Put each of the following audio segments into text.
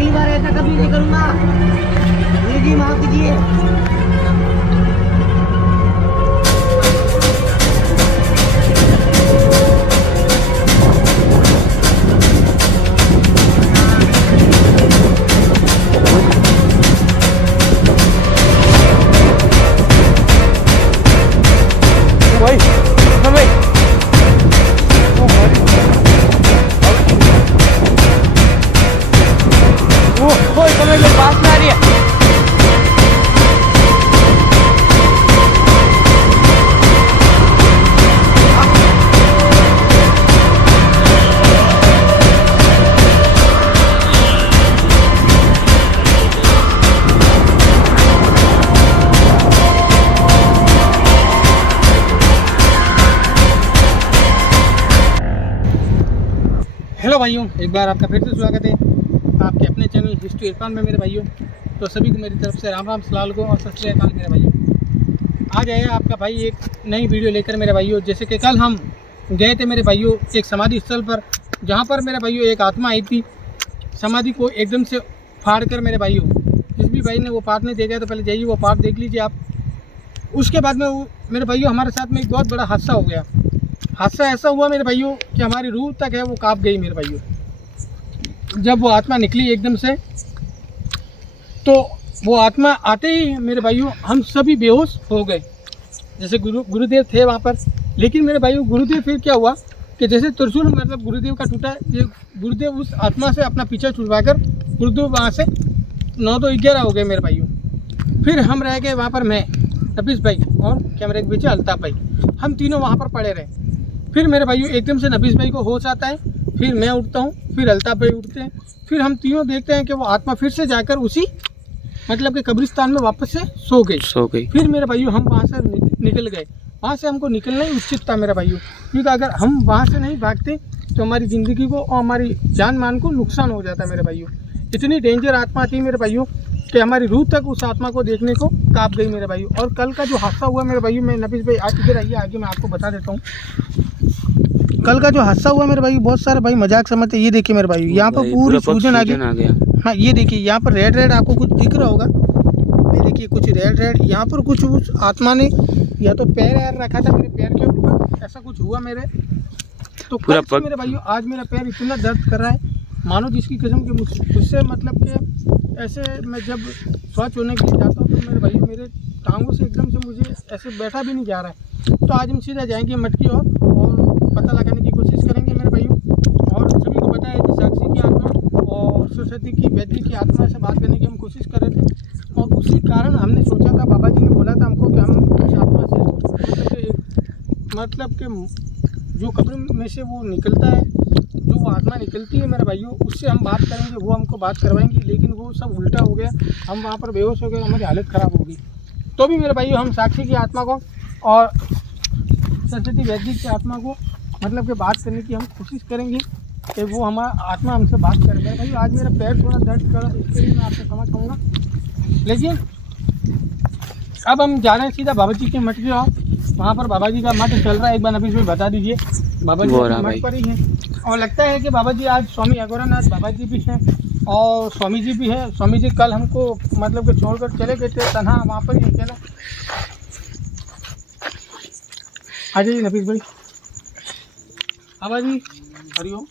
अगली बार ऐसा कभी नहीं करूँगा। जी माफ कीजिए। हेलो भाइयों, एक बार आपका फिर से स्वागत है आपके अपने चैनल हिस्ट्री इरफान में मेरे भाइयों। तो सभी को मेरी तरफ से राम राम सलाल को और सत श्री अकाल मेरे भाइयों। आज आया आपका भाई एक नई वीडियो लेकर मेरे भाइयों। जैसे कि कल हम गए थे मेरे भाइयों एक समाधि स्थल पर, जहाँ पर मेरे भाइयों एक आत्मा आई थी समाधि को एकदम से फाड़ कर मेरे भाइयों। जिस भी भाई ने वो पार्ट नहीं देखा तो पहले जाइए वो पार्ट देख लीजिए आप। उसके बाद में मेरे भाइयों हमारे साथ में एक बहुत बड़ा हादसा हो गया। हादसा ऐसा हुआ मेरे भाइयों कि हमारी रूह तक है वो कांप गई मेरे भाइयों। जब वो आत्मा निकली एकदम से, तो वो आत्मा आते ही मेरे भाइयों हम सभी बेहोश हो गए। जैसे गुरुदेव थे वहाँ पर, लेकिन मेरे भाइयों गुरुदेव फिर क्या हुआ कि जैसे त्रिशूल मतलब गुरुदेव का टूटा, ये गुरुदेव उस आत्मा से अपना पीछा छुड़वाकर गुरुदेव वहाँ से 9-2-11 हो गए मेरे भाइयों। फिर हम रह गए वहाँ पर, मैं नफीस भाई और कैमरे के पीछे अल्ताफ भाई, हम तीनों वहाँ पर पड़े रहे। फिर मेरे भाइयों एकदम से नफीस भाई को होश आता है, फिर मैं उठता हूँ, फिर अल्ताफ भाई उठते हैं, फिर हम तीनों देखते हैं कि वो आत्मा फिर से जाकर उसी मतलब कि कब्रिस्तान में वापस से सो गई। फिर मेरे भाइयों हम वहाँ से निकल गए। वहाँ से हमको निकलना ही उचित था मेरे भाइयों, क्योंकि अगर हम वहाँ से नहीं भागते तो हमारी ज़िंदगी को और हमारी जान मान को नुकसान हो जाता मेरे भाइयों। इतनी डेंजर आत्मा थी मेरे भाइयों कि हमारी रूह तक उस आत्मा को देखने को काँप गई मेरे भाइयों। और कल का जो हादसा हुआ मेरे भाइयों, मैं नफीस भाई आज इधर आइए, आगे मैं आपको बता देता हूँ। कल का जो हादसा हुआ मेरे भाई, बहुत सारे भाई मजाक समझते। ये देखिए मेरे भाई, यहाँ पर पूरी सूजन आ गया। हाँ ये देखिए, यहाँ पर रेड आपको कुछ दिख रहा होगा। ये देखिए कुछ रेड यहाँ पर कुछ उस आत्मा ने या तो पैर रखा था मेरे पैर के ऊपर, ऐसा कुछ हुआ मेरे। तो कल से मेरे भाइयों आज मेरा पैर इतना दर्द कर रहा है मानो जिसकी कसम के मुझसे मतलब कि ऐसे मैं जब स्वच्छ होने के लिए जाता हूँ तो मेरे भाइयों मेरे टांगों से एकदम से मुझे ऐसे बैठा भी नहीं जा रहा है। तो आज हम सीधा जाएंगे मटकी और पता लगाने की कोशिश करेंगे मेरे भाइयों। और सभी को पता है कि साक्षी की आत्मा और सरस्वती की वैद्य की आत्मा से बात करने की हम कोशिश कर रहे थे। और उसी कारण हमने सोचा था, बाबा जी ने बोला था हमको कि हम उस आत्मा से मतलब कि जो कब्र में से वो निकलता है, जो वो आत्मा निकलती है मेरे भाइयों, उससे हम बात करेंगे, वो हमको बात करवाएंगी। लेकिन वो सब उल्टा हो गया, हम वहाँ पर बेहोश हो गए, हमारी हालत ख़राब हो गई। तो भी मेरे भाइयों हम साक्षी की आत्मा को और सरस्वती वैदिक की आत्मा को मतलब कि बात करने की हम कोशिश करेंगे कि वो हमारा आत्मा हमसे बात करे। मेरे भाई आज मेरा पैर थोड़ा दर्द कर रहा है, इसके लिए मैं आपको समझ पाऊँगा। लेकिन अब हम जा रहे हैं सीधा बाबा जी के मठ की ओर। वहाँ पर बाबा जी का मठ चल रहा है, एक बार नफीस भाई बता दीजिए। बाबा जी मठ पर ही हैं और लगता है कि बाबा जी आज स्वामी अघोरानाथ बाबा जी भी हैं और स्वामी जी भी हैं। स्वामी जी कल हमको मतलब कि छोड़कर चले गए थे तन्हा, वहाँ पर ही अकेला। आ जाइए नफीस भाई। बाबा जी हरिओम।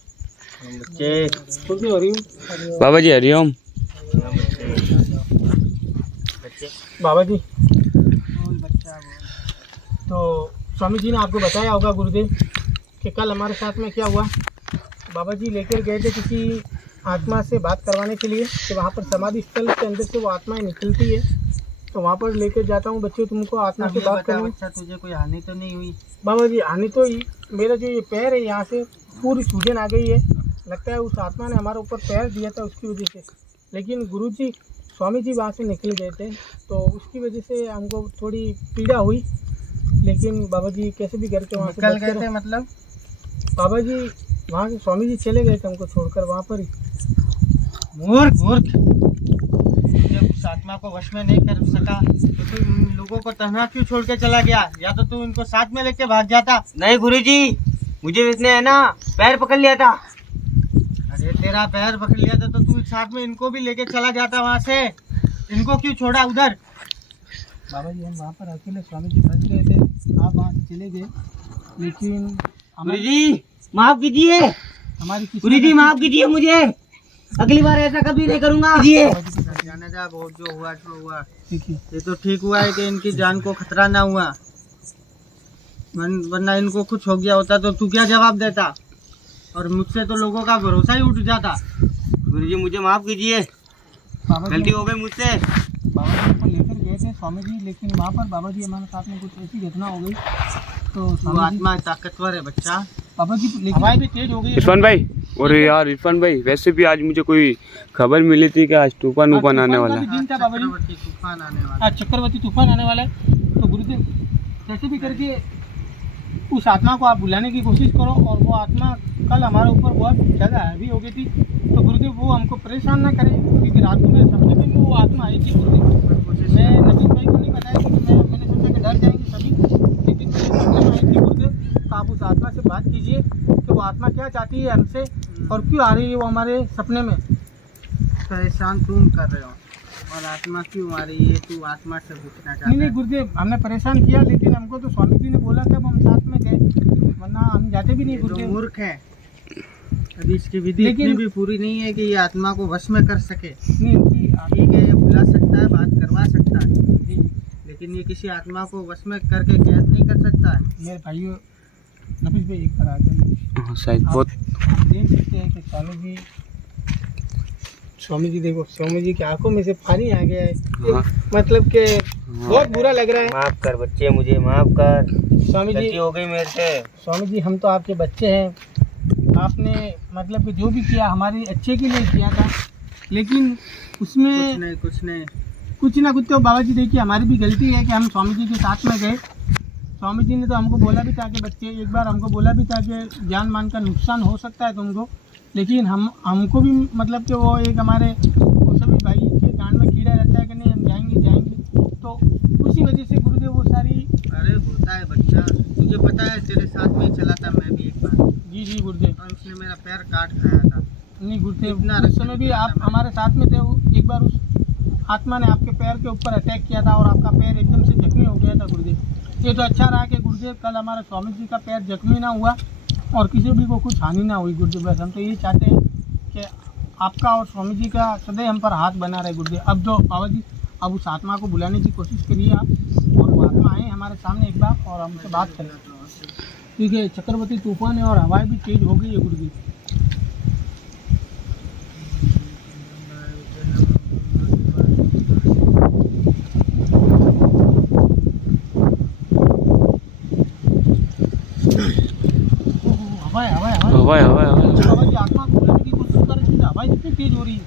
हरिओम बाबा जी हरिओम। बाबा जी तो स्वामी जी ने आपको बताया होगा गुरुदेव कि कल हमारे साथ में क्या हुआ। बाबा जी लेकर गए थे किसी आत्मा से बात करवाने के लिए, तो वहाँ पर समाधि स्थल के अंदर से वो आत्माएं निकलती है। तो वहाँ पर लेकर जाता हूँ बच्चे, तुमको आत्मा से बात करना। अच्छा तुझे कोई हानि तो नहीं हुई? बाबा जी हानि तो मेरा जो ये पैर है यहाँ से पूरी सूजन आ गई है। लगता है उस आत्मा ने हमारे ऊपर पैर दिया था उसकी वजह से। लेकिन गुरु जी स्वामी जी वहाँ से निकल गए थे तो उसकी वजह से हमको थोड़ी पीड़ा हुई। लेकिन बाबा जी कैसे भी करके वहाँ से निकल गए थे मतलब? बाबा जी वहाँ से स्वामी जी चले गए थे हमको छोड़कर वहाँ पर ही। मूर्ख तुझे उस आत्मा को वश में नहीं कर सका तो तू लोगों को तन्हा क्यों छोड़ के चला गया? या तो तू इनको साथ में लेके भाग जाता। नहीं गुरुजी, मुझे इसने है ना पैर पकड़ लिया था। अरे तेरा पैर पकड़ लिया था तो तू साथ में इनको भी लेके चला जाता वहाँ से। इनको क्यों छोड़ा उधर? बाबा जी हम वहाँ पर अकेले स्वामी जी फंस गए थे, आप वहाँ से चले गए, लेकिन गुरु जी माफ कीजिए, हमारी गुरु जी माफ कीजिए मुझे, अगली बार ऐसा कभी नहीं करूँगा। कीजिए। जाने जा, बहुत जो हुआ सो हुआ। ठीक है। ये तो ठीक हुआ है कि इनकी जान को खतरा ना हुआ, वरना इनको कुछ हो गया होता तो तू क्या जवाब देता? और मुझसे तो लोगों का भरोसा ही उठ जाता। गुरु जी मुझे माफ कीजिए, बाबा गलती जी हो गई मुझसे। बाबा जी को लेकर गए थे स्वामी जी, लेकिन वहाँ पर बाबा जी हमारे साथ में कुछ ऐसी घटना हो गई तो वो स्वामी जी आत्मा ताकतवर है बच्चा। बाबा जी लेकिन हवाई भी तेज हो गई। इरफान भाई, और यार इरफान भाई, वैसे भी आज मुझे कोई खबर मिली थी कि आज तूफान ऊफान आने वाला है। दिन था बाबा जी, चक्रवर्ती तूफान आने वाला। आज चक्रवर्ती तूफान आने वाला है, तो गुरुदेव कैसे भी करके उस आत्मा को आप बुलाने की कोशिश करो। और वो आत्मा कल हमारे ऊपर बहुत ज़्यादा हैवी हो गई थी, तो गुरुदेव वो हमको परेशान ना करे, क्योंकि रात को मेरे सपने में वो आत्मा आई थी गुरुदेव। मैं नबील भाई को नहीं बताया, क्योंकि मैंने सोचा कि डर जाएंगे सभी, लेकिन मेरे सपने में आई थी गुरुदेव। तो आप उस आत्मा से बात कीजिए कि वो आत्मा क्या चाहती है हमसे और क्यों आ रही है वो हमारे सपने में। परेशान तुम कर रहे हो और आत्मा क्यों आ रही है? तू आत्मा से पूछना चाहता नहीं है? गुरुदेव, हमने परेशान किया, लेकिन हमको तो स्वामी जी ने बोला तब हम साथ में गए, वरना हम जाते भी नहीं ये तो गुरुदेव। मूर्ख है, अभी इसकी विधि लेकिन- इतनी भी पूरी नहीं है कि ये आत्मा को वश में कर सके। नहीं इनकी ठीक है, ये बुला सकता है, बात करवा सकता है, लेकिन ये किसी आत्मा को वश में करके कैद नहीं कर सकता है। मेरे भाइयों नफीस भाई एक बार आ जाइए। हाँ, शायद बहुत आप देख सकते हैं कि स्वामी जी देखो, स्वामी जी की आंखों में से पानी आ गया है। हाँ। मतलब कि बहुत बुरा लग रहा है। माफ कर बच्चे, मुझे माफ कर, स्वामी गलती जी, हो गई मेरे से। स्वामी जी हम तो आपके बच्चे हैं, आपने मतलब कि जो भी किया हमारे अच्छे के लिए किया था, लेकिन उसमें कुछ ना कुछ तो बाबा जी देखिए हमारी भी गलती है कि हम स्वामी जी के साथ में गए। स्वामी जी ने तो हमको बोला भी था कि बच्चे, एक बार हमको बोला भी था कि जान मान का नुकसान हो सकता है तुमको, लेकिन हमको भी मतलब कि वो एक हमारे वो सभी भाई के कान में कीड़ा रहता है कि नहीं हम जाएंगे, तो उसी वजह से गुरुदेव वो सारी। अरे होता है बच्चा, तुझे पता है तेरे साथ में ही चला था मैं भी एक बार, जी जी गुरुदेव। और उसने मेरा पैर काट खाया था। नहीं गुरुदेव, इतना उस समय भी आप हमारे साथ में थे। एक बार उस आत्मा ने आपके पैर के ऊपर अटैक किया था और आपका पैर एकदम से जख्मी हो गया था गुरुदेव। ये तो अच्छा रहा कि गुरुदेव कल हमारे स्वामी जी का पैर जख्मी ना हुआ और किसी भी को कुछ हानि ना हुई गुरुदेव। बस हम तो यही चाहते हैं कि आपका और स्वामी जी का सदैव हम पर हाथ बना रहे गुरुदेव। अब जो बाबा जी, अब उस आत्मा को बुलाने की कोशिश करिए आप, और वो आत्मा आए हमारे सामने एक बार और हमसे बात करें, क्योंकि चक्रवर्ती तूफान है और हवाएं भी तेज हो गई है गुरुदेव। हवा बाबा जी आत्मा को बुलाने की कोशिश कर रही थी, हवाएं कितनी तेज हो रही है।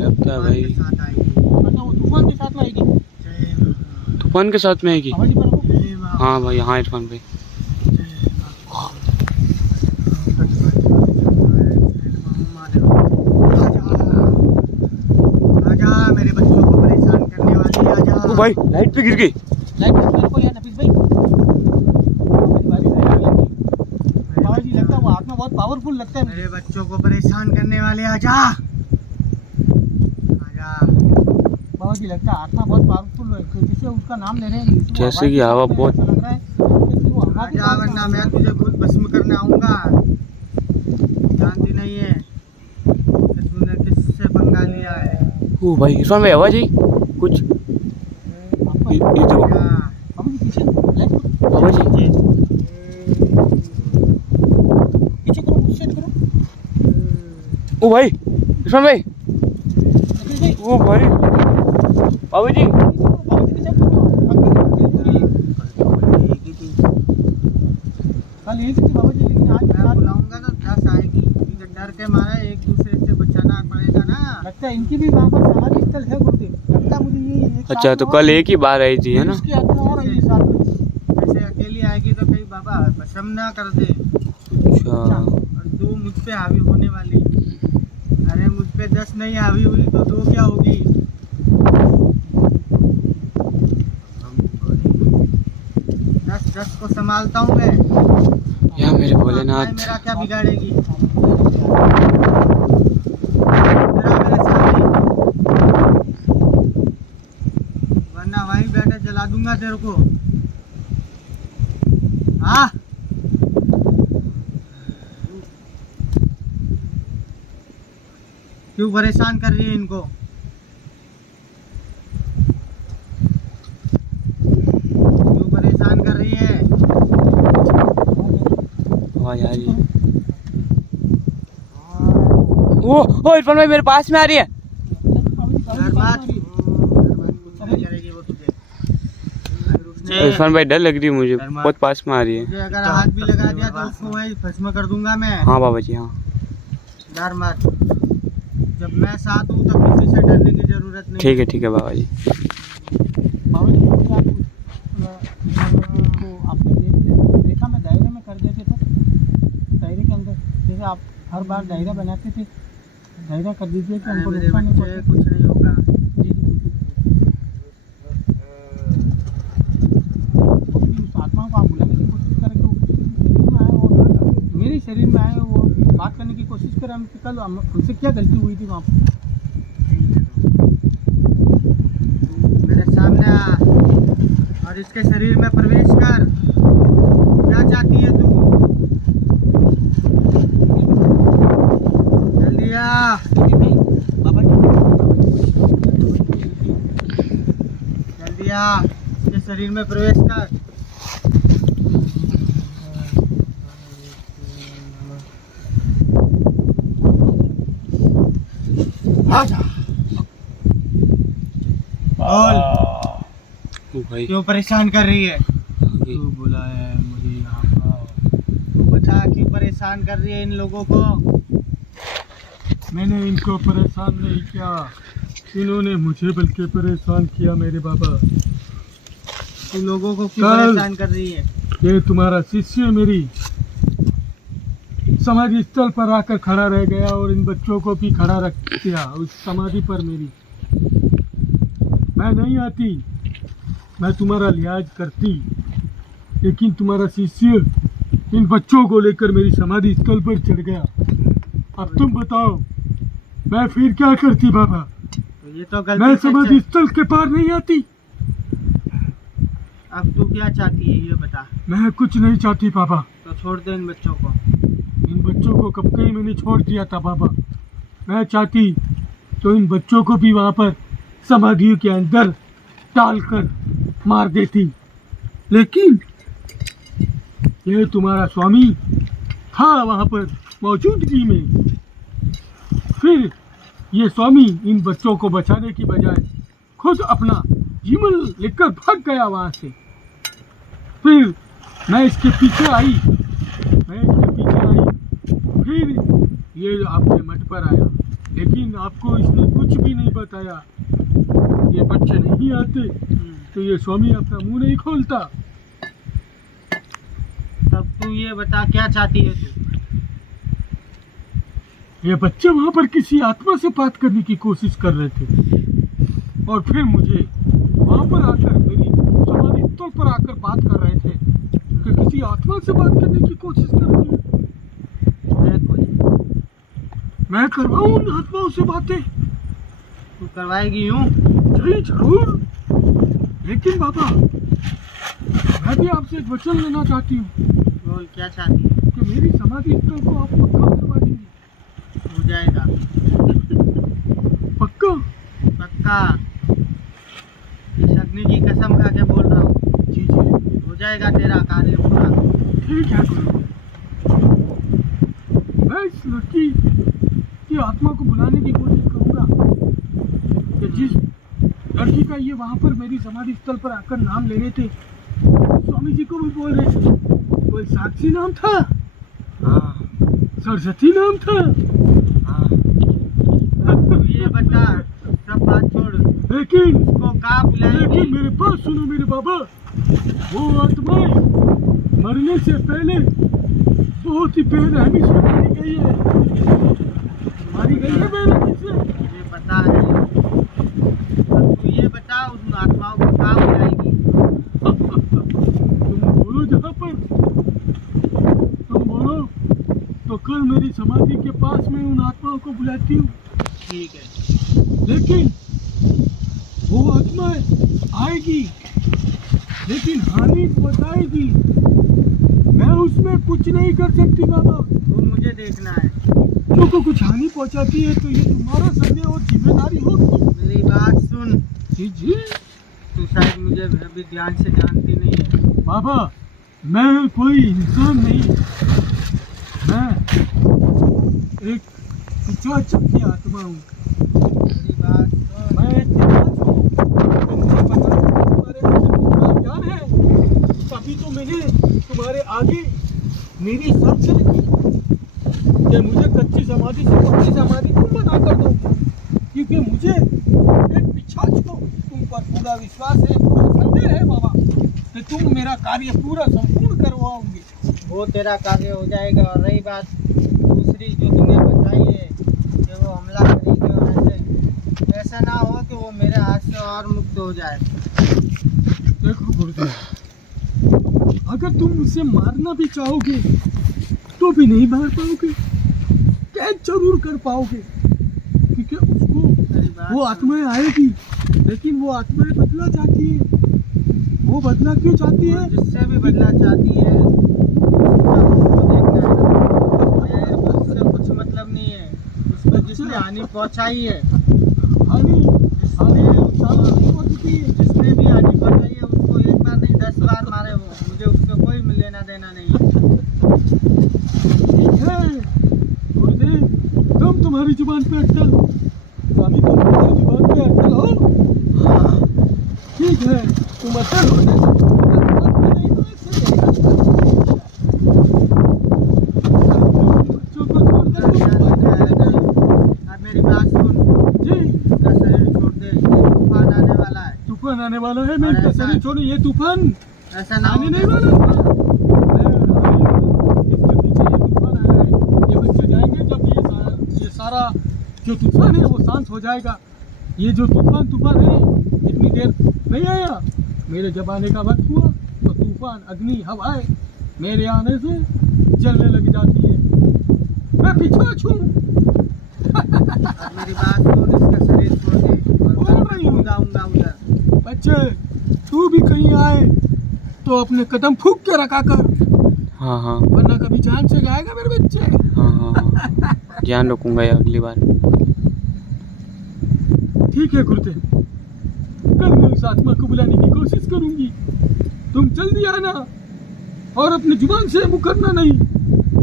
लगता है भाई साथ आएगी। अच्छा वो तूफान के साथ में आएगी। तूफान के साथ में है कि? बाबा जी पर वो हाँ भाई, हाँ इरफान भाई। आजा, मेरे बच्चों को परेशान करने वाली आजा। ओ भाई, लाइट पे गिर गई। लाइट मेरे को यार नफीस भाई, बाबा जी लगता है वो आत्मा बहुत पावरफुल लगता है मुझे। मेरे बच्चों को परेशान करने वाले आजा, आजा। बाबा जी लगता है आत्मा बहुत पावरफुल है, तो जिसे उसका नाम ले रहे हैं, जिसे वो जैसे कि हवा हवा के बहुत- साथ में लग रहा है कि वो हवा के आजा, साथ वरना में- मैं तुझे खुद भस्म करने आऊंगा। जानती नहीं है कि तूने किससे पंगा लिया है। ओ भाई इरफान भाई, आवाज आई कुछ। आपको- ये देखो आजा। बाबा जी पीछे लाइट करो, आवाज आई। पीछे करो, उस साइड करो। ओ भाई इरफान भाई, नफीस भाई ओ भाई बाबू जी। बाबा जी पीछे करो, अभी तेज हो रही है। कल यही थी बाबा जी, लेकिन आज मैं रात बुलाऊंगा तो 10 आएगी, क्योंकि डर के मारे एक दूसरे से बचाना पड़ेगा ना। लगता है इनकी भी वहाँ पर समाधि स्थल है गुरुदेव। लगता है मुझे ये एक अच्छा, तो साथ कल और- एक ही बार आई थी है ना? इसकी आत्मा और आई है साथ में। जैसे अकेली आएगी तो कहीं बाबा भस्म ना कर दे, अच्छा और 2 मुझ पे हावी होने वाली। अरे मुझ पे 10 नहीं हावी हुई तो 2 क्या होगी? 10 को संभालता हूँ मैं। या मेरे आत्माएं भोलेनाथ। मेरा क्या बिगाड़ेगी? दूंगा तेरे को। हाँ क्यों परेशान कर रही है इनको? क्यों परेशान कर रही है? आवाज आ रही है। ओ इरफान भाई मेरे पास में आ रही है। करेगी वो तुझे। इरफान भाई डर लग रही है मुझे, बहुत पास में आ रही है। तुझे अगर हाथ भी लगा दिया तो उसको वही भस्म कर दूंगा मैं। हाँ बाबा जी हाँ। डर मत, जब मैं साथ हूँ तो किसी से डरने की जरूरत नहीं। ठीक है बाबा जी। बाबा जी को आपने देखा मैं दायरे में कर देते तो दायरे के अंदर, जैसे आप हर बार दायरा बनाते थे, दायरा कर दीजिए कि हमको नुकसान नहीं पहुंचे। कुछ नहीं होगा। जी उस आत्मा को आप बुलाने की कोशिश करें तो शरीर में आए वो मेरे शरीर में आए वो बात करने की कोशिश करें। हम कल हमसे क्या गलती हुई थी वहाँ पर? मेरे सामने आ और इसके शरीर में प्रवेश कर। क्या चाहती है तू? जल्दी आ। बाबा जल्दी आ, इसके शरीर में प्रवेश कर। आजा। बोल भाई क्यों परेशान कर रही है? तू बुलाया है मुझे यहाँ पर। तू बता क्यों परेशान कर रही है इन लोगों को? मैंने इनको परेशान नहीं किया, इन्होंने मुझे बल्कि परेशान किया मेरे बाबा। तू लोगों को क्यों कल- परेशान कर रही है? ये तुम्हारा शिष्य मेरी समाधि स्थल पर आकर खड़ा रह गया और इन बच्चों को भी खड़ा रख दिया उस समाधि पर मेरी। मैं नहीं आती, मैं तुम्हारा लिहाज करती, लेकिन तुम्हारा शिष्य इन बच्चों को लेकर मेरी समाधि स्थल पर चढ़ गया। अब तुम बताओ मैं फिर क्या करती बाबा? तो ये तो मैं गलती से समाधि स्थल के पार नहीं आती। अब तू क्या चाहती है ये बता। मैं कुछ नहीं चाहती बाबा। तो छोड़ दे इन बच्चों को। इन बच्चों को कब कहीं मैंने छोड़ दिया था बाबा। मैं चाहती तो इन बच्चों को भी वहाँ पर समाधियों के अंदर डालकर मार देती, लेकिन ये तुम्हारा स्वामी था वहाँ पर मौजूदगी में। फिर ये स्वामी इन बच्चों को बचाने की बजाय खुद अपना जीवन लेकर भाग गया वहाँ से। फिर मैं इसके पीछे आई, फिर ये आपके मठ पर आया, लेकिन आपको इसने कुछ भी नहीं बताया। ये बच्चे नहीं आते तो ये स्वामी अपना मुंह नहीं खोलता। तब तू ये बता क्या चाहती है तू? ये बच्चे वहाँ पर किसी आत्मा से बात करने की कोशिश कर रहे थे और फिर मुझे वहाँ पर आकर मेरी समाधि स्थल पर आकर बात कर रहे थे कि किसी आत्मा से बात करने की कोशिश कर रही है। मैं करवाऊँ उन आत्माओं से बातें? तू करवाएगी यूं? जी जरूर, लेकिन बाबा मैं भी आपसे एक वचन लेना चाहती हूँ बोल क्या चाहती है? कि मेरी समाधि स्थल को आप पक्का करवा देंगे। हो जाएगा पक्का? पक्का, इस अग्नि की कसम खा के बोल रहा हूँ। जी जी हो जाएगा तेरा कार्य पूरा। ठीक है गुरु। मैं इस लड़की की आत्मा को बुलाने की कोशिश करूंगा कि जिस लड़की का ये वहाँ पर मेरी समाधि स्थल पर आकर नाम ले रहे थे, स्वामी जी को भी बोल रहे थे, कोई साक्षी नाम था, हाँ सरस्वती नाम था। हाँ। अब तू ये बता, सब बात छोड़, लेकिन उसको कहाँ बुलाएगी? मेरे पास सुनो मेरे बाबा, वो आत्माएं मरने से पहले बहुत ही बेरहमी से मारी गई है, बेरहमी से। ये बता है। अब तू ये बता उन आत्माओं को कहाँ बुलाएगी? तुम बोलो जहाँ पर, तुम बोलो तो कल मेरी समाधि के पास में उन आत्माओं को बुलाती हूँ। ठीक है। लेकिन वो आत्माएं आएगी लेकिन हानि पहुंचाएगी। मैं उसमें कुछ नहीं कर सकती बाबा। वो मुझे देखना है। जो को कुछ हानि पहुंचाती है तो ये तुम्हारा संदेह और जिम्मेदारी होगी। मेरी बात सुन। जी जी तू शायद मुझे अभी ध्यान से जानती नहीं है। बाबा, मैं कोई इंसान नहीं, मैं एक पिशाच की आत्मा हूँ। मेरी बात सुन। मैं एक पिशाच हूँ। तुमसे पता है तुम्हारे पीछे कितना ज्ञान है। तभी तो मैंने तुम्हारे आगे मेरी शर्त रखी कि मुझे कच्ची समाधि से पक्की समाधि तुम बना कर दो, क्योंकि मुझे एक पिशाच को तुम पर पूरा विश्वास है, पूरा संदेह है बाबा कि तुम मेरा कार्य पूरा संपूर्ण करवाओगे। वो तेरा कार्य हो जाएगा। और रही बात दूसरी जो तुम्हें बताई है कि वो हमला करेगी, और ऐसा ना हो कि वो मेरे हाथ से और मुक्त हो जाए। देखो गुरुदेव, अगर तुम उसे मारना भी चाहोगे तो भी नहीं मार पाओगे, कैद जरूर कर पाओगे, क्योंकि उसको मेरी बात वो सुन। आत्माएं आएगी, लेकिन वो आत्माएं बदला चाहती है। वो बदला क्यों चाहती है? जिससे भी बदला चाहती है उसको देखना है। मेरे को उससे कुछ मतलब नहीं है। उसको जिसने हानि पहुंचाई है, हानि नुकसान नहीं पहुंचती है। जिसने भी हानि पहुंचाई है उसको एक बार नहीं 10 बार मारे वो, मुझे उससे कोई लेना देना नहीं है। ठीक है गुरुदेव, तुम तुम्हारी जुबान पे अटल, स्वामी तुम तुम्हारी जुबान पे अटल हो। हाँ ठीक है, तुम अटल हो बच्चों को छोड़कर अब मेरी बात सुन। जी उसका शरीर छोड़ दे, ये तूफान आने वाला है। तूफान आने वाला है। मैं इसका शरीर छोड़ू, ये तूफान ऐसा ना आने हो नहीं वाला था। इसके पीछे ये तूफान आया है, ये बच्चे जाएंगे जब ये सारा जो तूफान है वो शांत हो जाएगा। ये जो तूफान है इतनी देर नहीं आया, मेरे जब आने का वक्त हुआ तो तूफान अग्नि हवाएं मेरे आने से जलने लग जाती है। मैं पिछाच हूँ। अब मेरी बात सुन। इसका शरीर छोड़ दे और बोल रही हूँ। आऊंगा उधर। बच्चे तू भी कहीं आए तो अपने कदम फूक के रखा कर, हाँ हाँ वरना कभी जान से जाएगा मेरे बच्चे। हाँ हाँ हाँ ध्यान रखूंगा ये अगली बार। ठीक है गुरुदेव, कल मैं उस आत्मा को बुलाने की कोशिश करूंगी। तुम जल्दी आना और अपनी जुबान से मुकरना नहीं,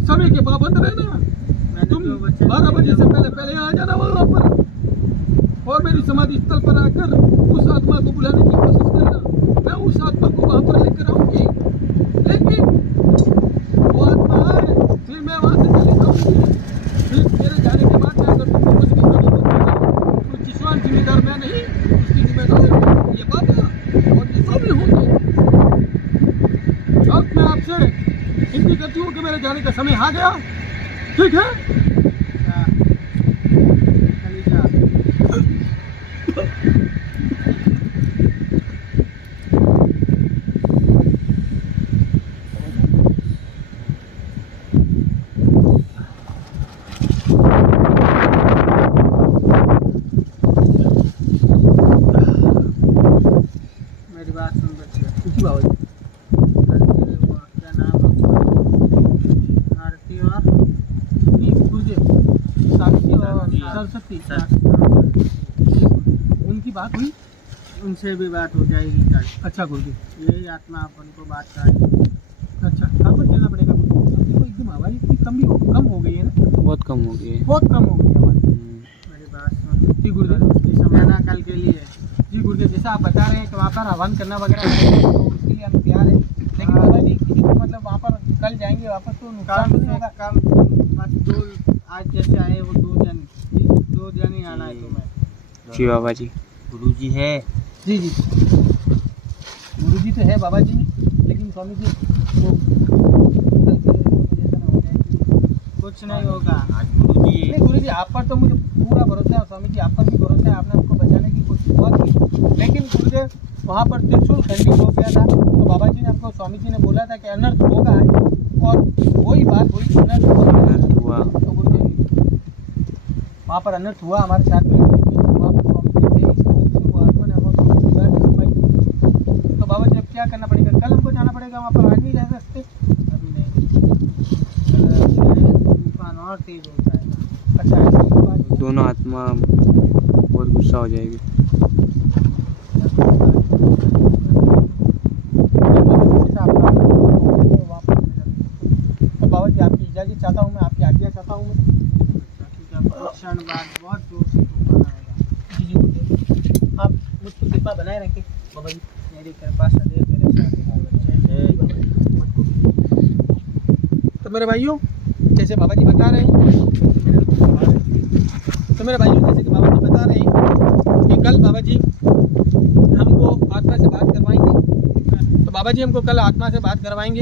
समय के पाबंद रहना। मैंने तुम जो बच्चा 12 बजे से पहले आ जाना वहाँ पर, और मेरी समाधि स्थल पर आकर उस आत्मा को बुलाने की कोशिश करना। मैं उस आत्मा को वहाँ पर लेकर आऊंगी, लेकिन वो आत्मा आए फिर मैं वहाँ से चले जाऊंगी। फिर मेरे जाने के बाद अगर तुम कुछ भी नहीं होती तो जिसवान जिम्मेदार मैं नहीं, उसकी जिम्मेदार ये बाबा और ये सभी होंगे। अब मैं आपसे विनती करती हूँ कि मेरे जाने का समय आ गया, ठीक है? चली जा। मेरी बात सुन बच्चे। जी बाबा जी। वो क्या नाम है? आरती और नहीं गुरुदेव, साक्षी और सरस्वती उनकी बात हुई। उनसे भी बात हो जाएगी कल। अच्छा गुरुदेव, यही आत्मा अपन को बात कराएगी। अच्छा कहाँ पर चलना पड़ेगा गुरुदेव? अभी तो एकदम आवाज़ इतनी कम हो गई है ना, बहुत कम हो गई है। बहुत कम हो गई है आवाज़। मेरी बात सुन। जी गुरुदेव, उसकी समझना कल के लिए। जी गुरुदेव, जैसा आप बता रहे हैं कि वहाँ पर हवन करना वगैरह है, तो उसके लिए हम तैयार हैं। लेकिन बाबा जी किसी को मतलब वहाँ पर कल जाएंगे वापस तो नुकसान कम नहीं से होगा? कम बस दो, आज जैसे आए वो 2 जन ही आना है तुम्हें। जी बाबा जी। गुरुजी है। जी जी, गुरु जी तो है बाबा जी, लेकिन स्वामी जी वो कल से जैसा ना हो जाए कि कुछ नहीं होगा। आज गुरुजी नहीं गुरु जी, आप पर तो मुझे पूरा भरोसा है, स्वामी जी आप पर भी भरोसा है। आपने हमको बचाने की कोशिश बहुत की, लेकिन गुरुदेव वहाँ पर त्रिशूल खंडित हो गया था, तो बाबा जी ने हमको, स्वामी जी ने बोला था कि अनर्थ होगा है, और वही बात हुई, अनर्थ हुआ। तो गुरुदेव वहाँ पर अनर्थ हुआ हमारे साथ में, वहाँ पर स्वामी जी थे, इस वजह से वो आत्मा ने हमको बिगाड़ नहीं पाई। तो बाबा जी अब क्या करना पड़ेगा? रास्ते? अभी नहीं। अगर तूफान और तेज हो जाएगा। अच्छा है तो बात। दोनों आत्मा बहुत गुस्सा हो जाएगी। तो बाबा जी आपकी इजाज़त चाहता हूँ मैं, आपकी आज्ञा चाहता हूँ मैं। कुछ क्षण बाद बहुत जोर से तूफान आएगा। जी जी बोलिए। आप मुझ पर कृपा बनाए रखें बाबा जी। मेरी कृपा सदैव तेरे साथ है बच्चे। तो मेरे भाइयों जैसे बाबा जी बता रहे हैं, जैसे कि बाबा जी बता रहे हैं कि कल बाबा जी हमको आत्मा से बात करवाएंगे। तो बाबा जी हमको कल आत्मा से बात करवाएंगे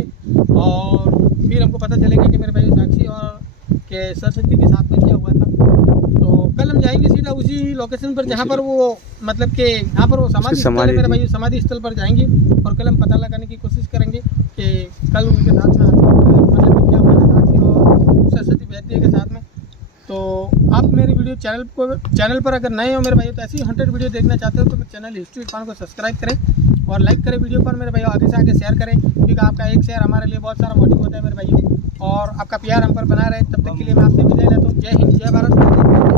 और फिर हमको पता चलेगा कि मेरे भाई साक्षी और के सरस्वती के साथ में क्या हुआ था। तो कल हम जाएंगे सीधा उसी लोकेशन पर जहाँ पर वो मतलब कि यहाँ पर वो समाधि स्थल है मेरे भाई, समाधि स्थल पर जाएंगे और कल हम पता लगाने की कोशिश करेंगे कि कल उनके साथ में मतलब कि क्या हुआ था साक्षी और सरस्वती वैद्य के साथ में। तो आप मेरी वीडियो चैनल पर अगर नए हो मेरे भाई तो ऐसी 100 वीडियो देखना चाहते हो तो मेरे चैनल हिस्ट्री इरफान को सब्सक्राइब करें और लाइक करें वीडियो पर मेरे भाई, आगे से आगे शेयर करें क्योंकि आपका एक शेयर हमारे लिए बहुत सारा मोटिव होता है मेरे भाई। और आपका प्यार हम पर बना रहे, तब तक के लिए मैं आपसे विदाई लेता हूँ। जय हिंद, जय भारत।